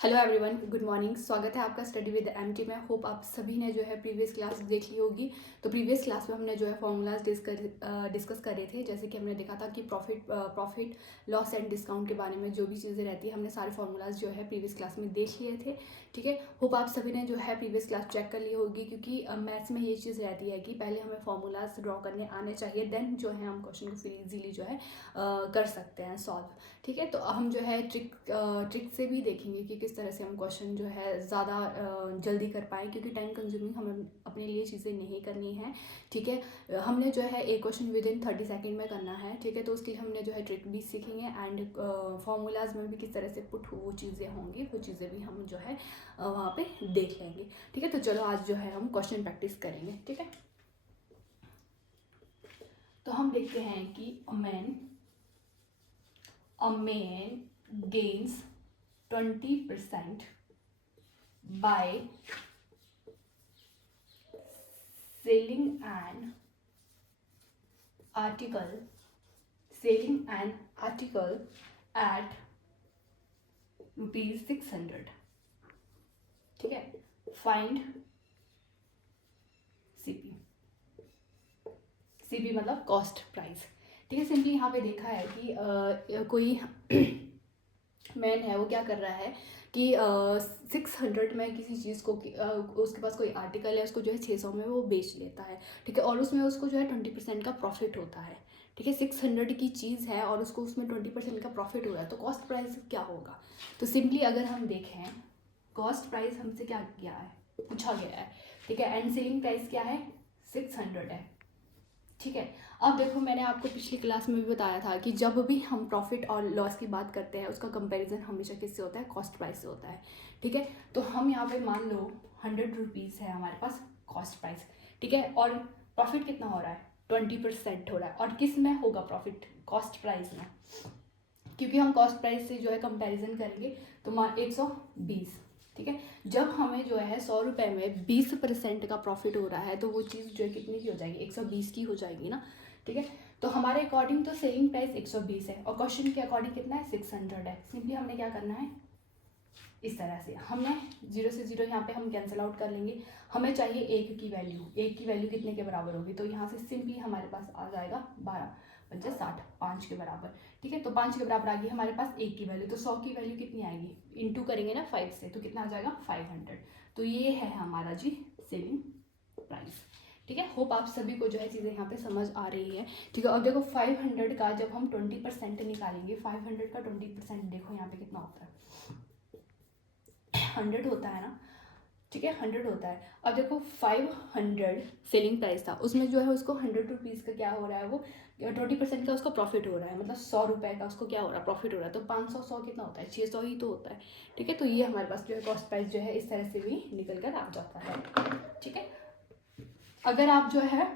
Hello everyone, good morning. स्वागत है आपका स्टडी विद एमटी में। होप आप सभी ने जो है प्रीवियस क्लास देख ली होगी। तो प्रीवियस क्लास में हमने जो है फॉर्मूलाज डिस्कस करे थे। जैसे कि हमने देखा था कि प्रॉफिट लॉस एंड डिस्काउंट के बारे में जो भी चीज़ें रहती है, हमने सारे फॉर्मूलाज जो है प्रीवियस क्लास में देख लिए थे। ठीक है, होप आप सभी ने जो है प्रीवियस क्लास चेक कर ली होगी, क्योंकि मैथ्स में ये चीज़ रहती है कि पहले हमें फॉर्मूलाज ड्रॉ करने आने चाहिए, देन जो है हम क्वेश्चन को फिर ईजिली जो है कर सकते हैं सॉल्व। ठीक है, तो हम जो है ट्रिक से भी देखेंगे कि किस तरह से हम क्वेश्चन जो है ज़्यादा जल्दी कर पाएँ, क्योंकि टाइम कंज्यूमिंग हमें अपने लिए चीज़ें नहीं करनी है। ठीक है, हमने जो है एक क्वेश्चन विद इन 30 सेकेंड में करना है। ठीक है, तो उसके लिए हमने जो है ट्रिक भी सीखेंगे एंड फार्मूलाज में भी किस तरह से पुट वो चीज़ें होंगी, वो चीज़ें भी हम जो है वहाँ पे देख लेंगे। ठीक है, तो चलो आज जो है हम क्वेश्चन प्रैक्टिस करेंगे। ठीक है, तो हम देखते हैं कि a man gains 20% by selling an article at rupees 600. ठीक है, फाइंड सीपी मतलब कॉस्ट प्राइस। ठीक है, सिंपली यहाँ पे देखा है कि कोई मैन है, वो क्या कर रहा है कि 600 में किसी चीज़ को उसके पास कोई आर्टिकल है, उसको जो है 600 में वो बेच लेता है। ठीक है, और उसमें उसको जो है 20% का प्रॉफिट होता है। ठीक है, 600 की चीज़ है और उसको उसमें 20% का प्रॉफिट हो रहा है, तो कॉस्ट प्राइस क्या होगा? तो सिंपली अगर हम देखें, कॉस्ट प्राइस हमसे क्या किया है, पूछा गया है। ठीक है, एंड सेलिंग प्राइस क्या है, 600 है। ठीक है, अब देखो मैंने आपको पिछली क्लास में भी बताया था कि जब भी हम प्रॉफिट और लॉस की बात करते हैं, उसका कंपैरिजन हमेशा किससे होता है, कॉस्ट प्राइस से होता है। ठीक है, तो हम यहाँ पे मान लो 100 रुपीज़ है हमारे पास कॉस्ट प्राइस। ठीक है, और प्रॉफिट कितना हो रहा है, 20% हो रहा है। और किस में होगा प्रॉफिट, कॉस्ट प्राइस में, क्योंकि हम कॉस्ट प्राइस से जो है कंपैरिजन करेंगे। तो मान 120। ठीक है, जब हमें जो है 100 रुपये में 20% का प्रॉफिट हो रहा है, तो वो चीज़ जो है कितनी की हो जाएगी, 120 की हो जाएगी ना। ठीक है, तो हमारे अकॉर्डिंग तो सेलिंग प्राइस 120 है और क्वेश्चन के अकॉर्डिंग कितना है, 600 है। सिंपली हमने क्या करना है, इस तरह से हमने 0 से 0 यहाँ पे हम कैंसिल आउट कर लेंगे। हमें चाहिए एक की वैल्यू कितने के बराबर होगी, तो यहाँ से सिंपली हमारे पास आ जाएगा 12 पंचे 60, 5 के बराबर। ठीक है, तो 5 के बराबर आ गई हमारे पास एक की वैल्यू, तो 100 की वैल्यू कितनी आएगी, इंटू करेंगे ना 5 से, तो कितना आ जाएगा 500। तो ये है हमारा जी सेलिंग प्राइस। ठीक है, होप आप सभी को जो है चीज़ें यहाँ पे समझ आ रही है। ठीक है, अब देखो 500 का जब हम 20% निकालेंगे, 500 का 20% देखो यहाँ पे कितना होता है, 100 होता है ना। ठीक है, 100 होता है। अब देखो 500 सेलिंग प्राइस था, उसमें जो है उसको 100 रुपीज़ का क्या हो रहा है, वो 20% का उसका प्रॉफिट हो रहा है, मतलब 100 रुपये का उसको क्या हो रहा है, प्रॉफिट हो रहा है। तो 500 100 कितना होता है, 600 ही तो होता है। ठीक है, तो ये हमारे पास जो है कॉस्ट प्राइस जो है इस तरह से भी निकल कर आ जाता है। ठीक है, अगर आप जो है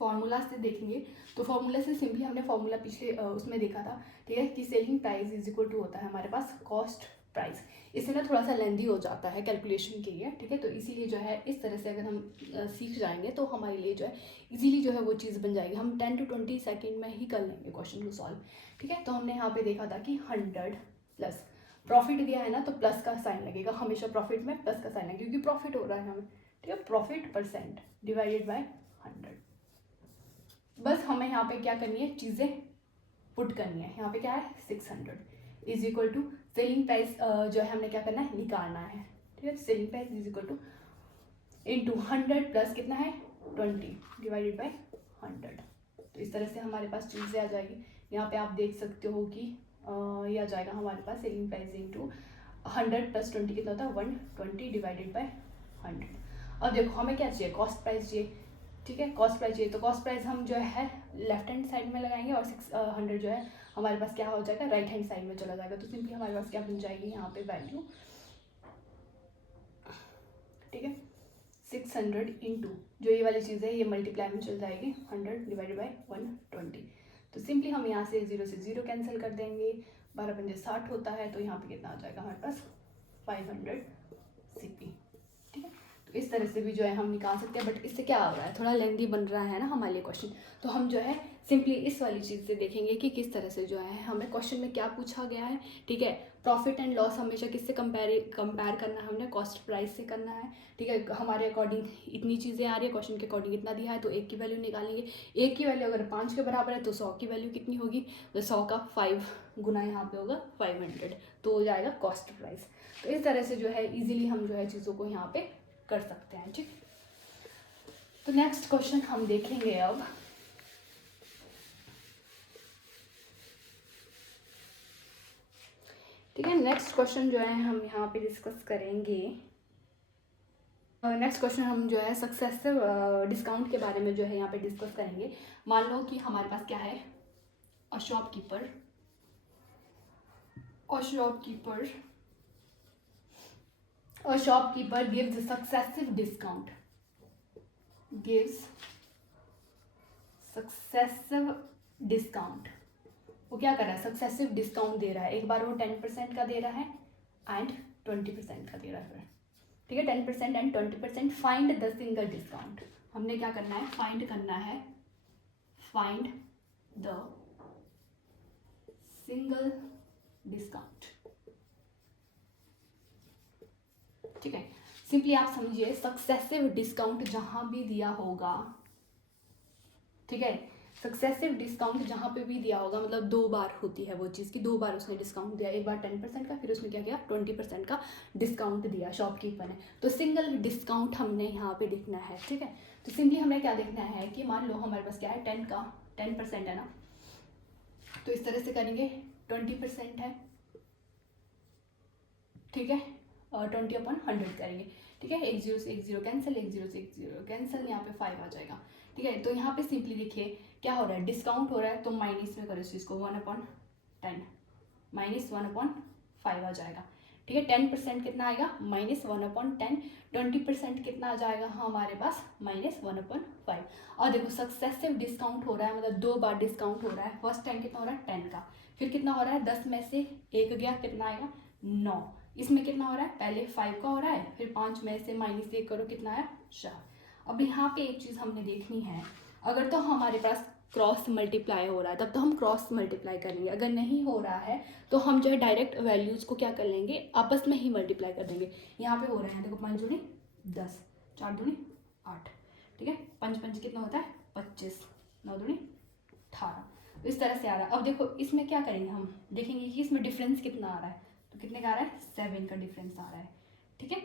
फॉर्मूला से देखेंगे, तो फॉर्मूला से सिंपली हमने फॉर्मूला पिछले उसमें देखा था। ठीक है, कि selling price is equal to होता है हमारे पास कॉस्ट प्राइस। इससे ना थोड़ा सा लेंदी हो जाता है कैलकुलेशन के लिए। ठीक है, तो इसीलिए जो है इस तरह से अगर हम सीख जाएंगे, तो हमारे लिए जो है इजीली जो है वो चीज़ बन जाएगी। हम 10 to 20 सेकेंड में ही कर लेंगे क्वेश्चन को सॉल्व। ठीक है, तो हमने यहाँ पे देखा था कि 100 प्लस प्रॉफिट दिया है ना, तो प्लस का साइन लगेगा हमेशा, प्रॉफिट में प्लस का साइन लगेगा क्योंकि प्रॉफिट हो रहा है हमें। ठीक है, प्रॉफिट परसेंट डिवाइडेड बाय 100। बस हमें यहाँ पे क्या करनी है, चीज़ें पुट करनी है। यहाँ पे क्या है, 600 is equal to selling price जो है हमने क्या करना है, निकालना है। ठीक है, selling price is equal two into 100 plus कितना है 20 डिवाइडेड बाय 100। तो इस तरह से हमारे पास चीज़ें आ जाएगी। यहाँ पे आप देख सकते हो कि ये आ जाएगा हमारे पास सेलिंग प्राइस इंटू 100 प्लस 20 कितना होता है, 120 डिवाइडेड बाय 100। अब देखो हमें क्या चाहिए, कॉस्ट प्राइस चाहिए। ठीक है, कॉस्ट प्राइस चाहिए, तो कॉस्ट प्राइस हम जो है लेफ्ट हैंड साइड में लगाएंगे और 600 जो है हमारे पास क्या हो जाएगा, राइट हैंड साइड में चला जाएगा। तो सिंपली हमारे पास क्या बन जाएगी यहाँ पे वैल्यू। ठीक है, 600 इंटू जो ये वाली चीज़ है ये मल्टीप्लाई में चल जाएगी, 100 डिवाइडेड बाई 120। तो सिंपली हम यहाँ से 0 से 0 कैंसिल कर देंगे, 12 पंजे 60 होता है, तो यहाँ पे कितना आ जाएगा हमारे पास 500 CP। ठीक है, तो इस तरह से भी जो है हम निकाल सकते हैं, बट इससे क्या हो रहा है, थोड़ा लेंथी बन रहा है ना हमारे लिए क्वेश्चन। तो हम जो है सिंपली इस वाली चीज़ से देखेंगे कि किस तरह से जो है हमें क्वेश्चन में क्या पूछा गया है। ठीक है, प्रॉफिट एंड लॉस हमेशा किससे कंपेयर करना है, हमने कॉस्ट प्राइस से करना है। ठीक है, हमारे अकॉर्डिंग इतनी चीज़ें आ रही है, क्वेश्चन के अकॉर्डिंग इतना दिया है, तो एक की वैल्यू निकालेंगे। एक की वैल्यू अगर 5 के बराबर है तो 100 की वैल्यू कितनी होगी, तो 100 का 5 गुना यहाँ पे होगा 500, तो हो जाएगा कॉस्ट प्राइस। तो इस तरह से जो है इजीली हम जो है चीज़ों को यहाँ पे कर सकते हैं। ठीक, तो नेक्स्ट क्वेश्चन हम देखेंगे अब। ठीक है, नेक्स्ट क्वेश्चन जो है हम यहाँ पे डिस्कस करेंगे। नेक्स्ट क्वेश्चन हम जो है सक्सेसिव डिस्काउंट के बारे में जो है यहाँ पे डिस्कस करेंगे। मान लो कि हमारे पास क्या है, a shopkeeper gives successive discount, वो क्या कर रहा है, सक्सेसिव डिस्काउंट दे रहा है। एक बार वो 10% का दे रहा है एंड 20% का दे रहा है। ठीक है, 10% and 20%। Find the single discount, हमने क्या करना है, फाइंड करना है, फाइंड द सिंगल डिस्काउंट। ठीक है, सिंपली आप समझिए, सक्सेसिव डिस्काउंट जहां भी दिया होगा, ठीक है, सक्सेसिव डिस्काउंट जहाँ पे भी दिया होगा, मतलब 2 बार होती है वो चीज़ की, 2 बार उसने डिस्काउंट दिया, एक बार 10% का, फिर उसने क्या किया 20% का डिस्काउंट दिया शॉपकीपर ने। तो सिंगल डिस्काउंट हमने यहाँ पे देखना है। ठीक है, तो सिंपली हमें क्या देखना है कि मान लो हमारे पास क्या है, 10% है ना, तो इस तरह से करेंगे, 20% है। ठीक है, और 20/100 करेंगे। ठीक है, 1 0 से 1 0 कैंसिल, 1 0 से 1 0 कैंसिल, यहाँ पे 5 आ जाएगा। ठीक है, तो यहाँ पे सिंपली देखिए क्या हो रहा है, डिस्काउंट हो रहा है, तो माइनस में करो इस चीज़ को, 1/10 माइनस 1/5 आ जाएगा। ठीक है, 10% कितना आएगा, -1/10, 20% कितना आ जाएगा हमारे पास, -1/5। और देखो सक्सेसिव डिस्काउंट हो रहा है, मतलब 2 बार डिस्काउंट हो रहा है। फर्स्ट टाइम कितना हो रहा है, 10 का, फिर कितना हो रहा है, 10 में से 1 गया, कितना आएगा, 9। इसमें कितना हो रहा है, पहले 5 का हो रहा है, फिर 5 में से -1 करो, कितना आया, 4। अब यहाँ पे एक चीज़ हमने देखनी है, अगर तो हमारे पास क्रॉस मल्टीप्लाई हो रहा है तब तो हम क्रॉस मल्टीप्लाई करेंगे, अगर नहीं हो रहा है तो हम जो है डायरेक्ट वैल्यूज़ को क्या कर लेंगे, आपस में ही मल्टीप्लाई कर देंगे। यहाँ पे हो रहा है, देखो 5 दूनी 10, 4 दूनी 8, ठीक है, 5 5 कितना होता है 25, 9 दूनी 18, तो इस तरह से आ रहा है। अब देखो इसमें क्या करेंगे, हम देखेंगे कि इसमें डिफरेंस कितना आ रहा है, तो कितने का आ रहा है, 7 का डिफरेंस आ रहा है। ठीक है,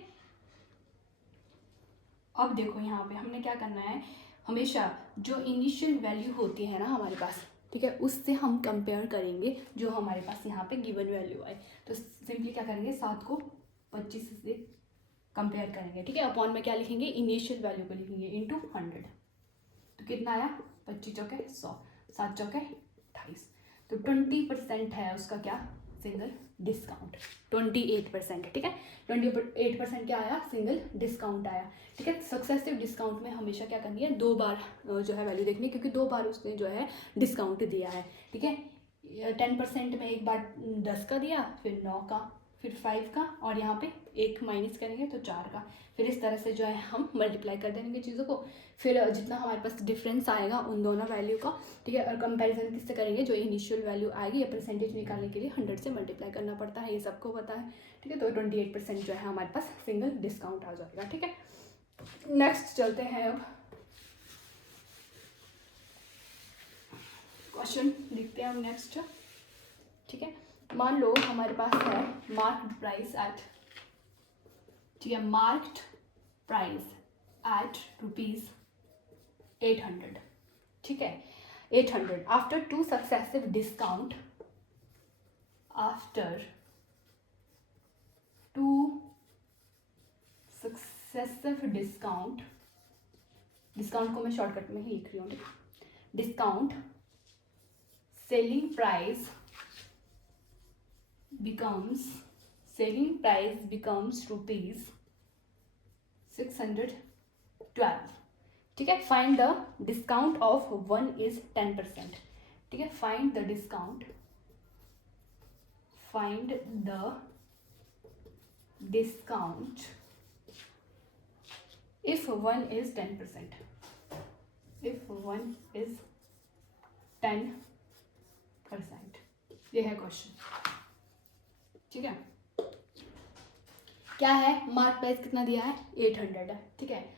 अब देखो यहाँ पे हमने क्या करना है, हमेशा जो इनिशियल वैल्यू होती है ना हमारे पास, ठीक है, उससे हम कंपेयर करेंगे जो हमारे पास यहाँ पे गिवन वैल्यू आए। तो सिंपली क्या करेंगे, 7 को 25 से कंपेयर करेंगे। ठीक है, अपॉन में क्या लिखेंगे, इनिशियल वैल्यू को लिखेंगे इंटू 100, तो कितना आया, 25 चौके 100, 7 चौके 28, तो 20% है उसका क्या, सिंगल डिस्काउंट, 28%। ठीक है, 28% क्या आया, सिंगल डिस्काउंट आया। ठीक है, सक्सेसिव डिस्काउंट में हमेशा क्या करनी है, 2 बार जो है वैल्यू देखनी है, क्योंकि 2 बार उसने जो है डिस्काउंट दिया है। ठीक है, 10% में एक बार 10 का दिया, फिर 9 का, फिर 5 का, और यहाँ पे 1 माइनस करेंगे तो 4 का, फिर इस तरह से जो है हम मल्टीप्लाई कर देंगे चीज़ों को, फिर जितना हमारे पास डिफरेंस आएगा उन दोनों वैल्यू का। ठीक है, और कंपैरिजन किससे करेंगे, जो इनिशियल वैल्यू आएगी, या परसेंटेज निकालने के लिए 100 से मल्टीप्लाई करना पड़ता है, ये सबको पता है। ठीक है, तो 28% जो है हमारे पास सिंगल डिस्काउंट आ जाएगा। ठीक है, नेक्स्ट चलते हैं, अब क्वेश्चन देखते हैं हम नेक्स्ट। ठीक है, मान लो हमारे पास है मार्क्ड प्राइस एट, ठीक है, मार्क्ड प्राइस एट ₹800। ठीक है, 800 after 2 successive discount, after 2 successive discount, discount को मैं शॉर्टकट में ही लिख रही हूँ, discount selling price becomes rupees 612। ठीक है, find the discount of 1 is 10%। ठीक है, find the discount if one is 10%, if one is 10%, ये है क्वेश्चन, ठीक है। क्या है, मार्क प्राइस कितना दिया है, 800 है, ठीक है।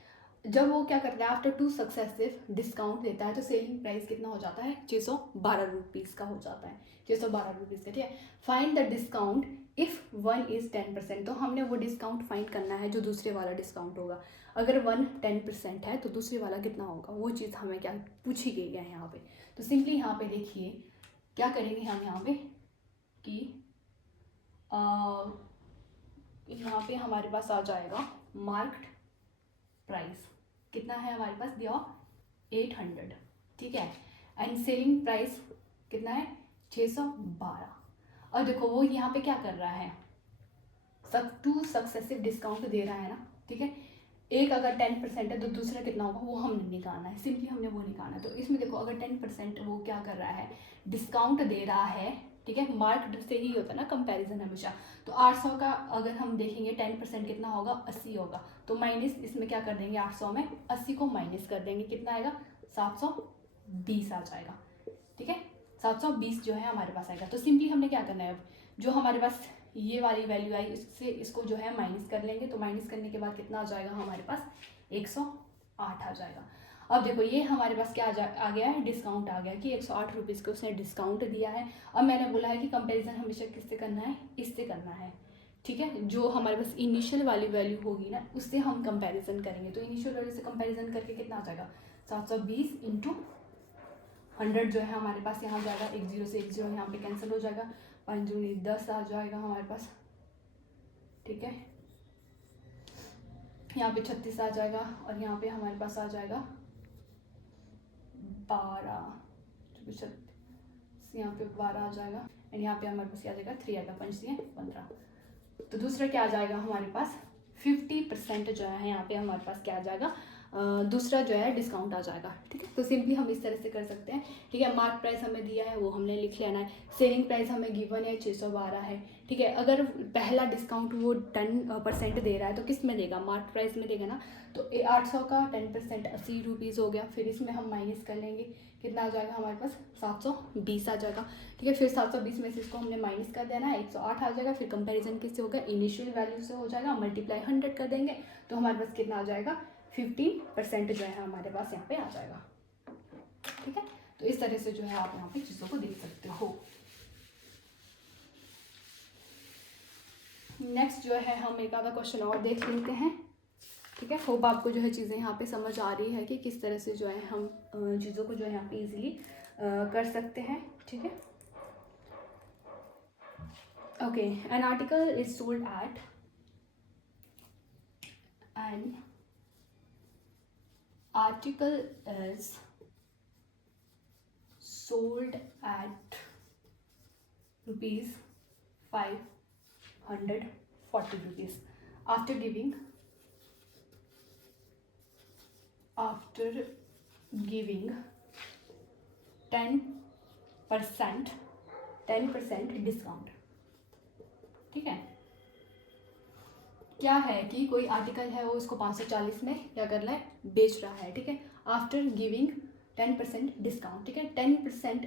जब वो क्या करता है, आफ्टर 2 सक्सेसिव डिस्काउंट देता है तो सेलिंग प्राइस कितना हो जाता है, 612 रुपीज़ का हो जाता है, 612 रुपीज़ का, ठीक है। Find the discount if one is 10%, तो हमने वो डिस्काउंट फाइंड करना है जो दूसरे वाला डिस्काउंट होगा। अगर वन 10% है तो दूसरे वाला कितना होगा, वो चीज़ हमें क्या पूछी गई है यहाँ पे। तो सिंपली यहाँ पे देखिए क्या करेंगे हम यहाँ पे कि यहाँ पे हमारे पास आ जाएगा मार्क्ड प्राइस कितना है हमारे पास, दिया 800, ठीक है। एंड सेलिंग प्राइस कितना है, 612। और देखो वो यहाँ पे क्या कर रहा है, सब 2 सक्सेसिव डिस्काउंट दे रहा है ना, ठीक है। एक अगर 10% है तो दूसरा कितना होगा वो हमने निकालना है, सिंपली हमने वो निकालना है। तो इसमें देखो अगर 10% वो क्या कर रहा है, डिस्काउंट दे रहा है, ठीक है। मार्क्ड से ही होता है ना कंपैरिजन हमेशा। तो 800 का अगर हम देखेंगे 10% कितना होगा, 80 होगा। तो माइनस इसमें क्या कर देंगे, 800 में 80 को माइनस कर देंगे, कितना आएगा, 720 आ जाएगा, ठीक है। 720 जो है हमारे पास आएगा। तो सिंपली हमने क्या करना है, अब जो हमारे पास ये वाली वैल्यू आई इससे इसको जो है माइनस कर लेंगे। तो माइनस करने के बाद कितना आ जाएगा हमारे पास, 108 आ जाएगा। अब देखो ये हमारे पास क्या आ गया है, डिस्काउंट आ गया कि 108 रुपीज़ को उसने डिस्काउंट दिया है। अब मैंने बोला है कि कंपैरिजन हमेशा किससे करना है, इससे करना है, ठीक है। जो हमारे पास इनिशियल वाली वैल्यू होगी ना उससे हम कंपैरिजन करेंगे। तो इनिशियल वैल्यू से कंपैरिजन करके कितना आ जाएगा, 720 इंटू 100 जो है हमारे पास यहाँ जाएगा, 1 0 से 1 0 यहाँ पे कैंसिल हो जाएगा, 5 दूनी 10 आ जाएगा हमारे पास, ठीक है। यहाँ पे 36 आ जाएगा और यहाँ पे हमारे पास आ जाएगा 12, यहाँ पे 12 आ जाएगा एंड यहाँ पे हमारे पास क्या आ जाएगा, 3 आएगा, 5 दिए 15। तो दूसरा क्या आ जाएगा हमारे पास, 50% जो है यहाँ पे हमारे पास क्या आ जाएगा, दूसरा जो है डिस्काउंट आ जाएगा, ठीक है। तो सिंपली हम इस तरह से कर सकते हैं, ठीक है। मार्क प्राइस हमें दिया है वो हमने लिख लेना है, सेलिंग प्राइस हमें गिवन है 612 है, ठीक है। अगर पहला डिस्काउंट वो 10% दे रहा है तो किस में देगा, मार्क प्राइस में देगा ना। तो 800 का 10% 80 रुपीज़ हो गया, फिर इसमें हम माइनस कर लेंगे, कितना आ जाएगा हमारे पास, 720 आ जाएगा, ठीक है। फिर 720 में से इसको हमने माइनस कर देना है, 108 आ जाएगा। फिर कंपैरिजन किससे होगा, इनिशियल वैल्यू से हो जाएगा, मल्टीप्लाई 100 कर देंगे तो हमारे पास कितना आ जाएगा, 15% जो है हमारे पास यहाँ पे आ जाएगा, ठीक है। तो इस तरह से जो है आप यहाँ पे चीज़ों को देख सकते हो। नेक्स्ट जो है हम एक आधा क्वेश्चन और देख लेते हैं, ठीक है। होप आपको जो है चीज़ें यहाँ पे समझ आ रही है कि किस तरह से जो है हम चीज़ों को जो है यहाँ पे इजीली कर सकते हैं, ठीक है। Okay, an article is sold at an article is sold at rupees 540 rupees after giving 10% discount, ठीक है। क्या है कि कोई आर्टिकल है वो उसको 540 में क्या कर रहा है, बेच रहा है, ठीक है। आफ्टर गिविंग 10% डिस्काउंट, ठीक है। 10%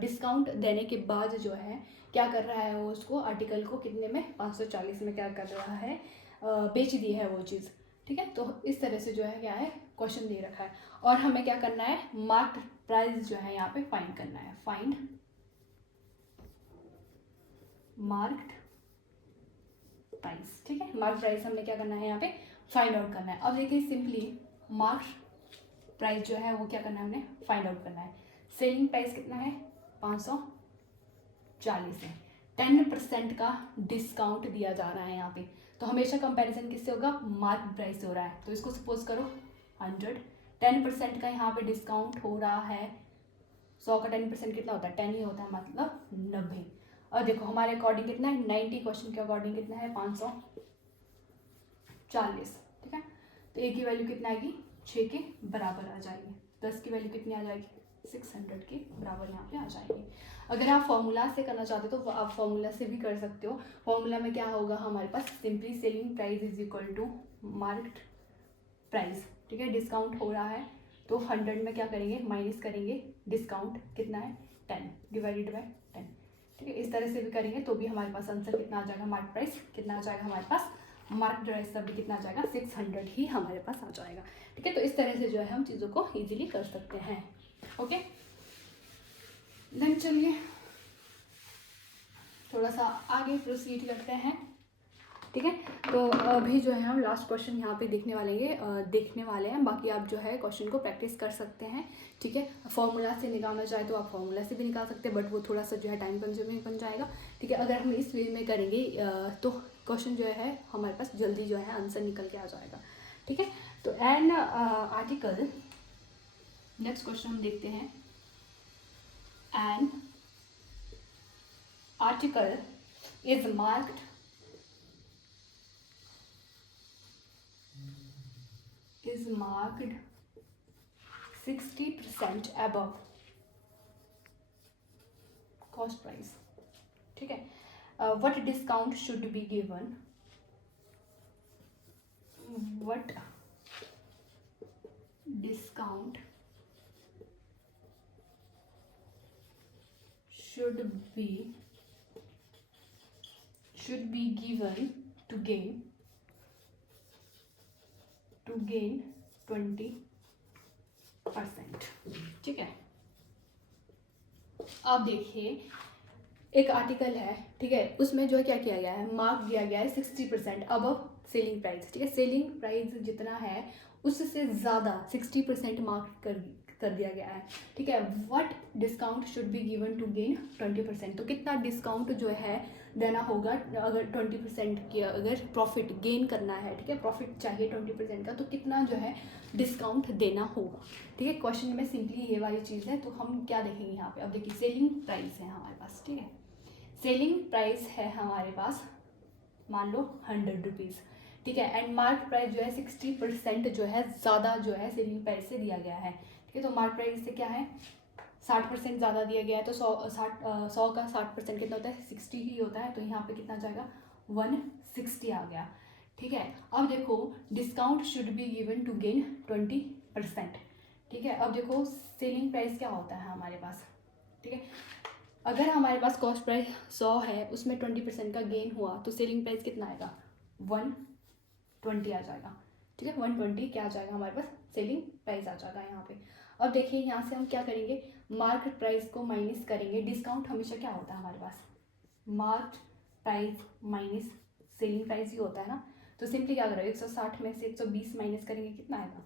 डिस्काउंट देने के बाद जो है क्या कर रहा है वो उसको आर्टिकल को कितने में, 540 में क्या कर रहा है, बेच दी है वो चीज़, ठीक है। तो इस तरह से जो है क्या है क्वेश्चन दे रखा है और हमें क्या करना है, मार्क्ड प्राइस जो है यहाँ पे फाइंड करना है, फाइंड मार्क्ड प्राइस, ठीक है। मार्क प्राइस हमने क्या करना है यहाँ पे फाइंड आउट करना है। अब देखिए सिंपली मार्क प्राइस जो है वो क्या करना है, हमने फाइंड आउट करना है। सेलिंग प्राइस कितना है, 540 है, 10% का डिस्काउंट दिया जा रहा है यहाँ पे। तो हमेशा कंपैरिजन किससे होगा, मार्क प्राइस से हो रहा है। तो इसको सपोज करो 100, 10% का यहाँ पे डिस्काउंट हो रहा है, 100 का 10% कितना होता है, 10 ही होता है, मतलब 90। और देखो हमारे अकॉर्डिंग कितना है, 90 क्वेश्चन के अकॉर्डिंग कितना है, 540, ठीक है। तो ए की वैल्यू कितना आएगी, 6 के बराबर आ जाएगी। 10 की वैल्यू कितनी आ जाएगी, 600 के बराबर यहाँ पे आ जाएगी। अगर आप फॉर्मूला से करना चाहते हो तो आप फॉर्मूला से भी कर सकते हो। फॉर्मूला में क्या होगा हमारे पास, simply selling price is equal to marked price, ठीक है। डिस्काउंट हो रहा है तो 100 में क्या करेंगे, माइनस करेंगे, डिस्काउंट कितना है 10 डिवाइडेड बाय 10, ठीक है। इस तरह से भी करेंगे तो भी हमारे पास आंसर कितना आ जाएगा, मार्क प्राइस कितना आ जाएगा हमारे पास, मार्क प्राइस तब भी कितना आ जाएगा 600 ही हमारे पास आ जाएगा, ठीक है। तो इस तरह से जो है हम चीज़ों को ईजिली कर सकते हैं। ओके, देन चलिए थोड़ा सा आगे प्रोसीड करते हैं, ठीक है। तो अभी जो है हम लास्ट क्वेश्चन यहाँ पे देखने वाले हैं। बाकी आप जो है क्वेश्चन को प्रैक्टिस कर सकते हैं, ठीक है। फॉर्मूला से निकालना चाहे तो आप फॉर्मूला से भी निकाल सकते हैं, बट वो थोड़ा सा जो है टाइम कंज्यूमिंग बन जाएगा, ठीक है। अगर हम इस वे में करेंगे तो क्वेश्चन जो है हमारे पास जल्दी जो है आंसर निकल के आ जाएगा, ठीक है। तो एन आर्टिकल, नेक्स्ट क्वेश्चन हम देखते हैं। N article is marked is marked 60% above cost price, ठीक है। what discount should be given, what discount should be given to gain 20%, ठीक है। आप देखिए एक आर्टिकल है, ठीक है, उसमें जो है क्या किया गया है, मार्क दिया गया है 60% अबव सेलिंग प्राइस, ठीक है। सेलिंग प्राइस जितना है उससे ज़्यादा 60% मार्क कर दिया गया है, ठीक है। What discount should be given to gain 20%, तो कितना डिस्काउंट जो है देना होगा अगर 20% की अगर प्रॉफिट गेन करना है, ठीक है, प्रॉफिट चाहिए 20% का, तो कितना जो है डिस्काउंट देना होगा, ठीक है। क्वेश्चन में सिंपली ये वाली चीज़ है। तो हम क्या देखेंगे यहाँ पे, अब देखिए सेलिंग प्राइस है हमारे पास, ठीक है। सेलिंग प्राइस है हमारे पास मान लो 100 रुपीज़, ठीक है। एंड मार्क प्राइस जो है 60% जो है ज़्यादा जो है सेलिंग प्राइस से दिया गया है, ठीक है। तो मार्क प्राइस से क्या है 60% ज़्यादा दिया गया है, तो 100 का 60% कितना होता है 60 ही होता है, तो यहाँ पे कितना जाएगा 160 आ गया, ठीक है। अब देखो discount should be given to gain 20%, ठीक है। अब देखो सेलिंग प्राइस क्या होता है हमारे पास, ठीक है। अगर हमारे पास कॉस्ट प्राइस 100 है, उसमें 20% का गेन हुआ तो सेलिंग प्राइस कितना आएगा 120 आ जाएगा, ठीक है। 120 क्या आ जाएगा हमारे पास, सेलिंग प्राइस आ जाएगा यहाँ पे। अब देखिए यहाँ से हम क्या करेंगे, मार्केट प्राइस को माइनस करेंगे। डिस्काउंट हमेशा क्या होता है हमारे पास, market price minus selling price ही होता है ना। तो सिंपली क्या करोगे 160 में से 120 माइनस करेंगे, कितना आएगा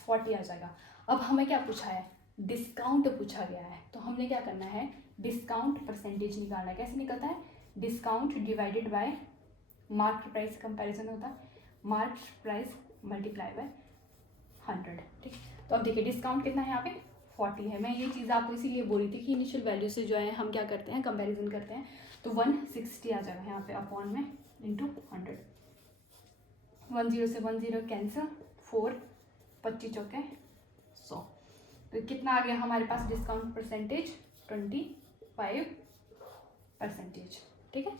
40 आ जाएगा। अब हमें क्या पूछा है, डिस्काउंट पूछा गया है, तो हमने क्या करना है डिस्काउंट परसेंटेज निकालना है। कैसे निकलता है, discount divided by market price comparison होता है, मार्केट प्राइस मल्टीप्लाई बाय 100, ठीक। तो अब देखिए डिस्काउंट कितना है यहाँ पे 40 है। मैं ये चीज़ आपको इसीलिए बोल रही थी कि इनिशियल वैल्यू से जो है हम क्या करते हैं कंपैरिजन करते हैं, तो 160 आ जाएगा यहाँ पे अपॉन में इंटू 100, 10 से 10 कैंसिल, 4 25 चौके 100, तो कितना आ गया हमारे पास डिस्काउंट परसेंटेज 25%, ठीक है।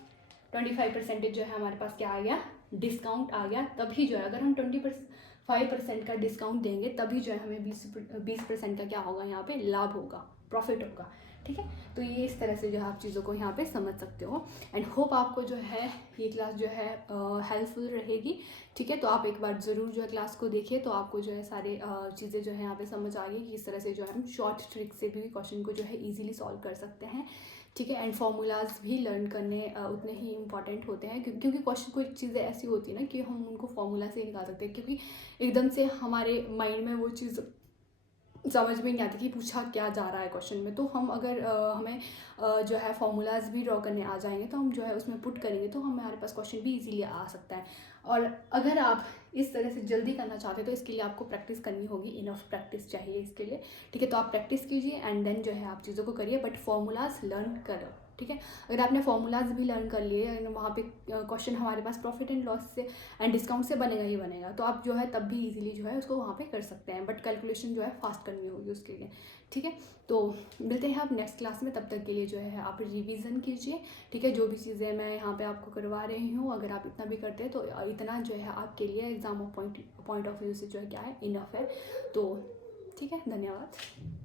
25% जो है हमारे पास क्या आ गया, डिस्काउंट आ गया। तभी जो है अगर हम 25% का डिस्काउंट देंगे तभी जो है हमें 20% का क्या होगा यहाँ पे लाभ होगा, प्रॉफिट होगा, ठीक है। तो ये इस तरह से जो है आप चीज़ों को यहाँ पे समझ सकते हो। एंड होप आपको जो है ये क्लास जो है हेल्पफुल रहेगी, ठीक है। तो आप एक बार ज़रूर जो है क्लास को देखिए, तो आपको जो है सारे चीज़ें जो है यहाँ पे समझ आ गई कि इस तरह से जो है हम शॉर्ट ट्रिक से भी क्वेश्चन को जो है ईजिली सॉल्व कर सकते हैं, ठीक है। एंड फार्मूलाज भी लर्न करने उतने ही इंपॉर्टेंट होते हैं, क्योंकि क्वेश्चन कोई चीज़ें ऐसी होती है ना कि हम उनको फार्मूला से ही निकाल सकते हैं, क्योंकि एकदम से हमारे माइंड में वो चीज़ समझ में नहीं आती कि पूछा क्या जा रहा है क्वेश्चन में। तो हम अगर हमें जो है फार्मूलाज भी ड्रॉ करने आ जाएंगे तो हम जो है उसमें पुट करेंगे तो हमारे पास क्वेश्चन भी इजीली आ सकता है। और अगर आप इस तरह से जल्दी करना चाहते हैं तो इसके लिए आपको प्रैक्टिस करनी होगी, इनफ प्रैक्टिस चाहिए इसके लिए, ठीक है। तो आप प्रैक्टिस कीजिए एंड देन जो है आप चीज़ों को करिए, बट फार्मूलाज लर्न करो, ठीक है। अगर आपने फॉर्मूलाज भी लर्न कर लिए, वहाँ पे क्वेश्चन हमारे पास प्रॉफिट एंड लॉस से एंड डिस्काउंट से बनेगा ही बनेगा, तो आप जो है तब भी इजीली जो है उसको वहाँ पे कर सकते हैं, बट कैलकुलेशन जो है फास्ट करनी होगी उसके लिए, ठीक है। तो मिलते हैं आप नेक्स्ट क्लास में, तब तक के लिए जो है आप रिवीजन कीजिए, ठीक है। जो भी चीज़ें मैं यहाँ पे आपको करवा रही हूँ, अगर आप इतना भी करते हैं तो इतना जो है आपके लिए एग्जाम पॉइंट ऑफ व्यू से जो है क्या है, इनफ है। तो ठीक है, धन्यवाद।